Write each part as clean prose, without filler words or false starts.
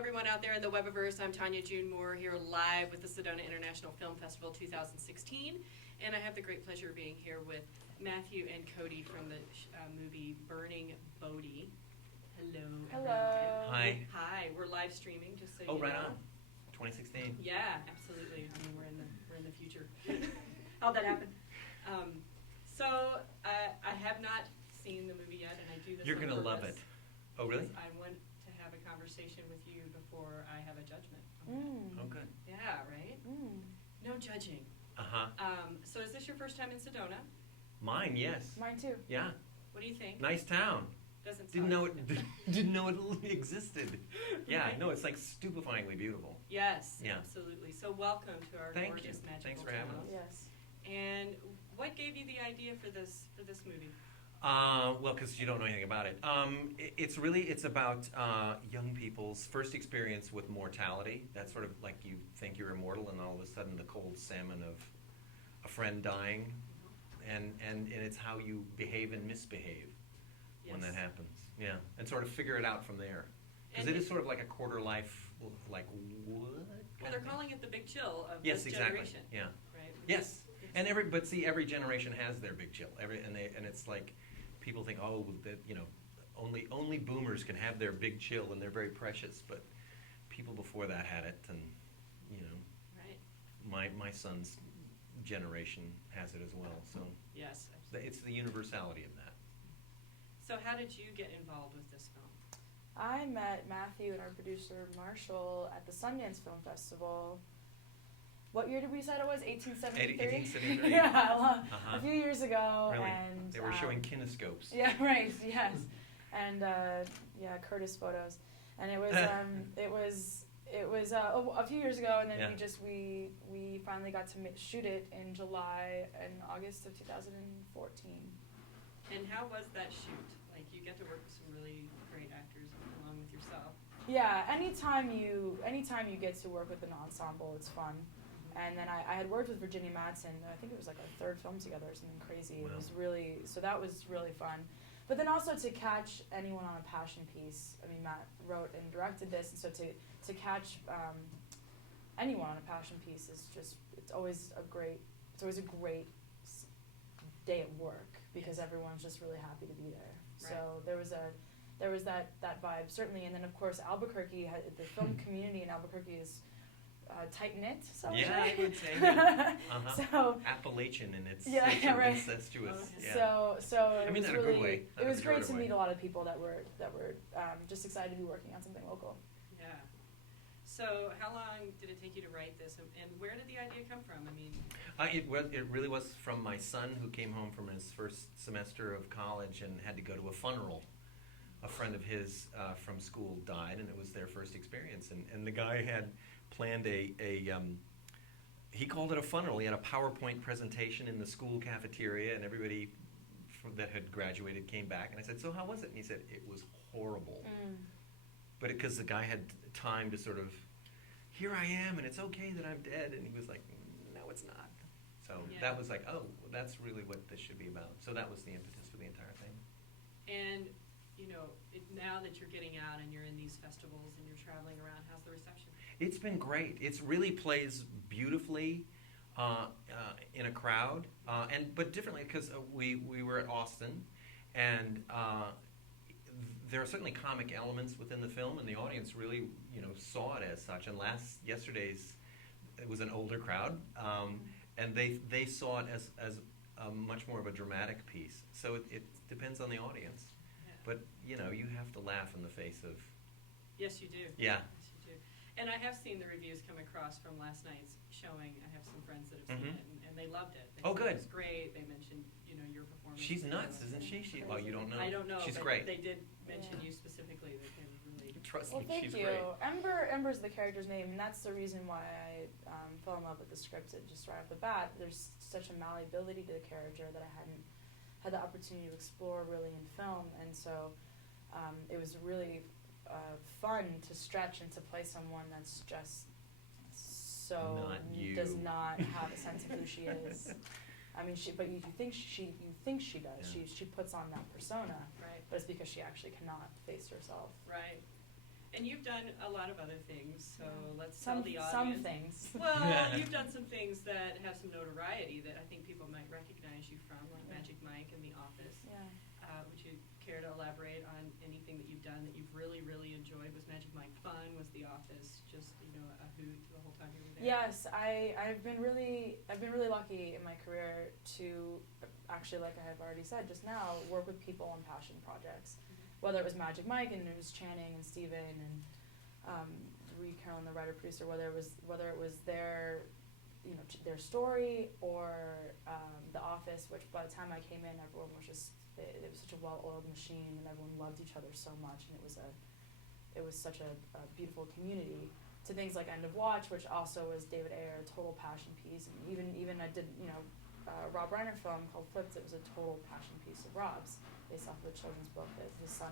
everyone out there in the Webiverse. I'm Tanya June Moore here live with the Sedona International Film Festival 2016. And I have the great pleasure of being here with Matthew and Cody from the movie Burning Bod. Hello. Hello. Hi. Hi. We're live streaming, just so you know. Oh, right on. 2016. Yeah, absolutely. I mean, we're in the future. How'd that happen? So I have not seen the movie yet, and I do this. You're gonna love it. Oh, really? I want to have a conversation with you before I have a judgment. Oh, good. Yeah, right? No judging. Uh-huh. So is this your first time in Sedona? Mine, yes. Mine too. Yeah. What do you think? Nice town. Doesn't Didn't know suck. it. Didn't know it existed. Yeah. Right. No, it's like stupefyingly beautiful. Yes, Yeah. absolutely. So welcome to our Thank gorgeous you. magical Thanks for having town. us. Yes. And what gave you the idea for this movie? Well, because you don't know anything about it. It's about young people's first experience with mortality. That's sort of like you think you're immortal, and all of a sudden the cold salmon of a friend dying, and it's how you behave and misbehave when that happens. Yeah, and sort of figure it out from there. Because it is sort of like a quarter life, like what? Well, they're calling it the big chill of Yes, this exactly. generation. Yeah. Right? Yes. And every generation has their big chill. And it's like people think, oh, that, only boomers can have their big chill, and they're very precious. But people before that had it, and Right. my son's generation has it as well. So Yes, absolutely. it's the universality of that. So how did you get involved with this film? I met Matthew and our producer Marshall at the Sundance Film Festival. What year did we say it was? 1873? 1873. Yeah, a few years ago. Really? And They were showing kinescopes. Yeah, right. Yes, and Curtis photos, and it was a few years ago, and then we finally got to shoot it in July and August of 2014. And how was that shoot? Like, you get to work with some really great actors along with yourself. Yeah, anytime you get to work with an ensemble, it's fun. And then I had worked with Virginia Madsen. I think it was like our third film together or something crazy. Wow. It was really, so that was really fun. But then also to catch anyone on a passion piece. I mean, Matt wrote and directed this, and so to catch anyone on a passion piece is just, it's always a great day at work, because everyone's just really happy to be there. Right. So there was that vibe, certainly. And then of course Albuquerque, the film community in Albuquerque is tight-knit, so Yeah, I would say. So Appalachian in its right. incestuous. Okay. Yeah. So it I mean was that in a really, good way. it was great to pejorative way. meet a lot of people that were just excited to be working on something local. Yeah. So how long did it take you to write this, and where did the idea come from? I mean, It really was from my son, who came home from his first semester of college and had to go to a funeral. A friend of his from school died, and it was their first experience. And the guy had planned he called it a funeral. He had a PowerPoint presentation in the school cafeteria, and everybody that had graduated came back. And I said, so how was it? And he said, it was horrible. But because the guy had time to sort of, here I am, and it's okay that I'm dead. And he was like, no, it's not. So that was like, oh, that's really what this should be about. So that was the impetus for the entire thing. and now that you're getting out and you're in these festivals and you're traveling around, how's the reception? It's been great. It really plays beautifully in a crowd, but differently, because we were at Austin, and there are certainly comic elements within the film, and the audience really saw it as such. And yesterday's it was an older crowd, and they saw it as much more of a dramatic piece. So it depends on the audience. Yeah. But you have to laugh in the face of. Yes, you do. Yeah. Yes, you do. And I have seen the reviews come across from last night's showing. I have some friends that have seen it, and they loved it. They Oh, said good. It was great. They mentioned, your performance. She's nuts, isn't she? Well, you don't know. I don't know. She's but great. They did mention you specifically. That they really. Trust Well, me, thank she's you. great. Ember's the character's name, and that's the reason why I fell in love with the script. Just right off the bat, there's such a malleability to the character that I hadn't had the opportunity to explore really in film, and so it was really fun to stretch and to play someone that's just so Not you. does not have a sense of who she is. I mean, but you think she does. Yeah. She puts on that persona, Right. but it's because she actually cannot face herself. Right. And you've done a lot of other things, so let's tell the audience. Some things. Well, you've done some things that have some notoriety that I think people might recognize you from, like Magic Mike and The Office. Yeah. Would you care to elaborate on anything that you've done that you've really, really enjoyed? Was Magic Mike fun? Was The Office just, a hoot the whole time you were there? Yes, I've been really lucky in my career to actually, like I have already said just now, work with people on passion projects. Whether it was Magic Mike and it was Channing and Steven and Reed Carolyn, the writer producer, whether it was their their story or The Office, which by the time I came in, everyone was just it was such a well-oiled machine and everyone loved each other so much, and it was such a beautiful community. To things like End of Watch, which also was David Ayer, a total passion piece, and even I did Rob Reiner film called Flipped. It was a total passion piece of Rob's, based off of a children's book that his son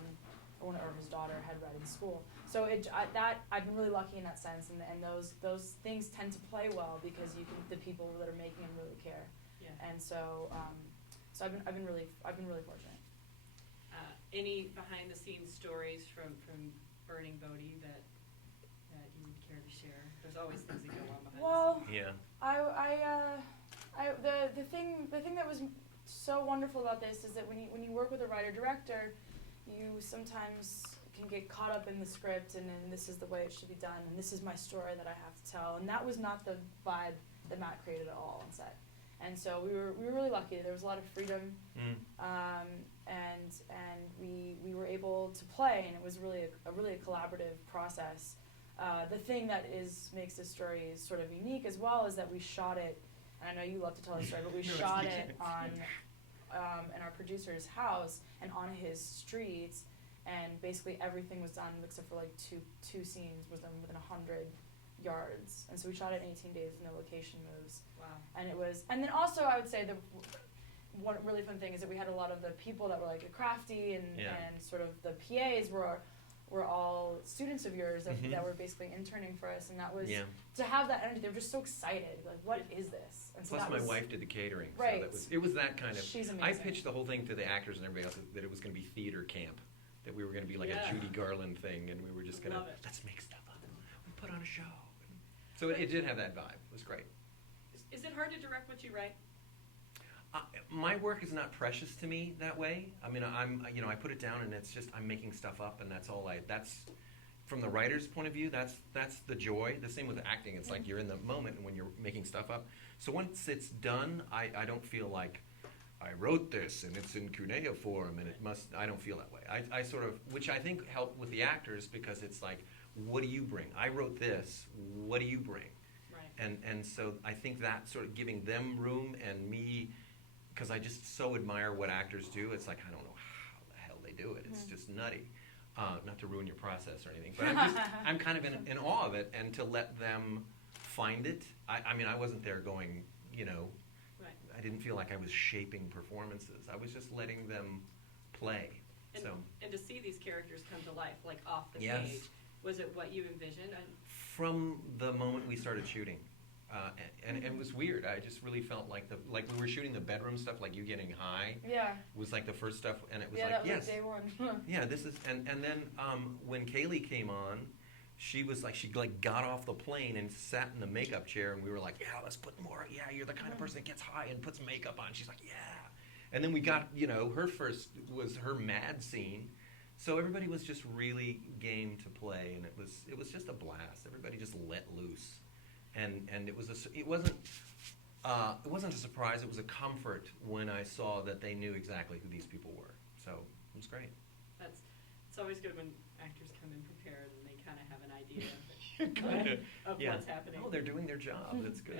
or his daughter had read in school. So I've been really lucky in that sense, and those things tend to play well because the people that are making them really care. Yeah. And so I've been really fortunate. Any behind the scenes stories from Burning Bod that you would care to share? There's always things that go on behind the scenes. Yeah. The thing that was so wonderful about this is that when you work with a writer-director, you sometimes can get caught up in the script and then this is the way it should be done and this is my story that I have to tell, and that was not the vibe that Matt created at all on set. And so we were really lucky. There was a lot of freedom, and we were able to play, and it was really a collaborative process. The thing that makes this story sort of unique as well is that we shot it. And I know you love to tell the story, but we shot it on in our producer's house and on his street, and basically everything was done except for like two scenes was done within 100 yards, and so we shot it in 18 days, no location moves. Wow. And then also I would say one really fun thing is that we had a lot of the people that were like crafty and sort of the PAs were all students of yours that were basically interning for us, and that was to have that energy. They were just so excited, like, what is this? And so plus my wife did the catering, right. So it was that kind of. She's amazing. I pitched the whole thing to the actors and everybody else that it was going to be theater camp, that we were going to be like a Judy Garland thing, and we were just going to let's make stuff up, we put on a show. So it did have that vibe. It was great. Is it hard to direct what you write? My work is not precious to me that way. I mean, I put it down and it's just I'm making stuff up, and that's from the writer's point of view. That's the joy. The same with acting. It's like you're in the moment when you're making stuff up. So once it's done, I don't feel like I wrote this and it's in cuneiform and I don't feel that way. I sort of, which I think helped with the actors, because it's like, what do you bring? I wrote this. What do you bring? Right. And so I think that sort of giving them room and me. Because I just so admire what actors do. It's like, I don't know how the hell they do it. It's just nutty. Not to ruin your process or anything, but I'm kind of in awe of it, and to let them find it. I mean, I wasn't there going, Right. I didn't feel like I was shaping performances. I was just letting them play. And to see these characters come to life, like off the Yes. page, was it what you envisioned? From the moment we started shooting. And it was weird. I just really felt like we were shooting the bedroom stuff, like you getting high. Yeah. Was like the first stuff, and it was that was yes. day one. Yeah, this is, and then when Kaylee came on, she was like, she got off the plane and sat in the makeup chair, and we were like, yeah, let's put more. Yeah, you're the kind of person that gets high and puts makeup on. She's like, yeah. And then we got, her first was her mad scene. So everybody was just really game to play, and it was just a blast. Everybody just let loose. And it wasn't a surprise. It was a comfort when I saw that they knew exactly who these people were. So it was great. It's always good when actors come in prepared and they kind of have an idea of what's happening. Oh, they're doing their job. That's good.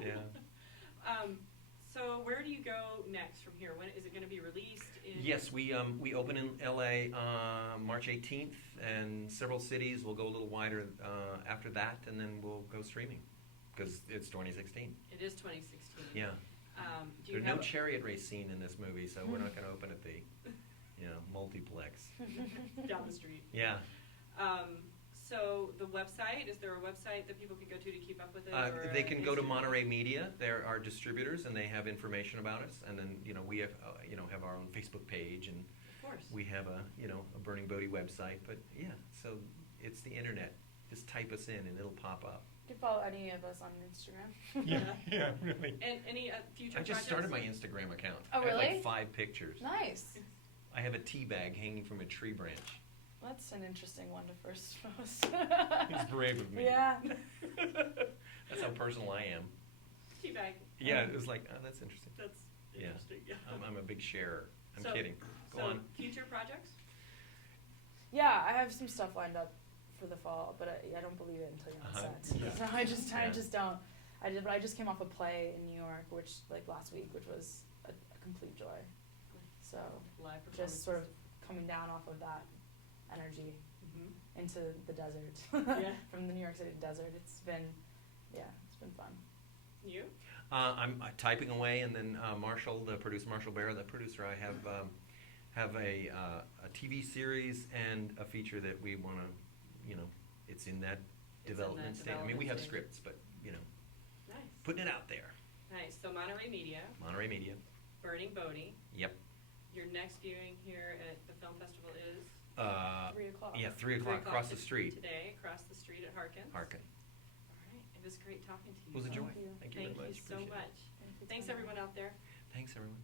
Yeah. So where do you go next from here? When is it going to be released? Yes, we open in LA March 18th, and several cities. We'll go a little wider after that, and then we'll go streaming, because it's 2016. It is 2016. Yeah. There's no chariot race scene in this movie, so we're not going to open at the multiplex. Down the street. Yeah. So the website, is there a website that people can go to keep up with it? They can go to Monterey Media. They're our distributors, and they have information about us. And then we have have our own Facebook page, and of course we have a Burning Bod website. But yeah, so It's the internet. Just type us in and it'll pop up. You can follow any of us on Instagram. Yeah, really. And any future I just projects? started my Instagram account. Oh, I have really? like 5 pictures. Nice. I have a tea bag hanging from a tree branch. That's an interesting one to first post. It's brave of me. Yeah. That's how personal I am. Teabag. Yeah, it was like, oh, that's interesting. That's Yeah. interesting. Yeah. I'm a big sharer. I'm So- kidding. Go so on. future projects? Yeah, I have some stuff lined up for the fall, but I don't believe it until you're on set. Yeah. So I just Yeah. don't. But I just came off a play in New York, which like last week, which was a complete joy. So Live performances. just sort of coming down off of that energy Mhm. into the desert. Yeah. From the New York City desert. It's been fun. You? I'm typing away, and then Marshall Barrow, the producer, I have a TV series and a feature that we want to, it's in that development stage. I mean, we have stage. scripts, but Nice. putting it out there. Nice. So Monterey Media, Monterey Media. Burning Bod. Yep. Your next viewing here at the film festival is 3:00. Yeah, 3:00 across the street. Today, across the street at Harkins. Harkin. All right. It was great talking to you. It was a joy. Thank you. Thank you very much. so Appreciate it. much. Thank you Thanks so everyone much. out there. Thanks, everyone.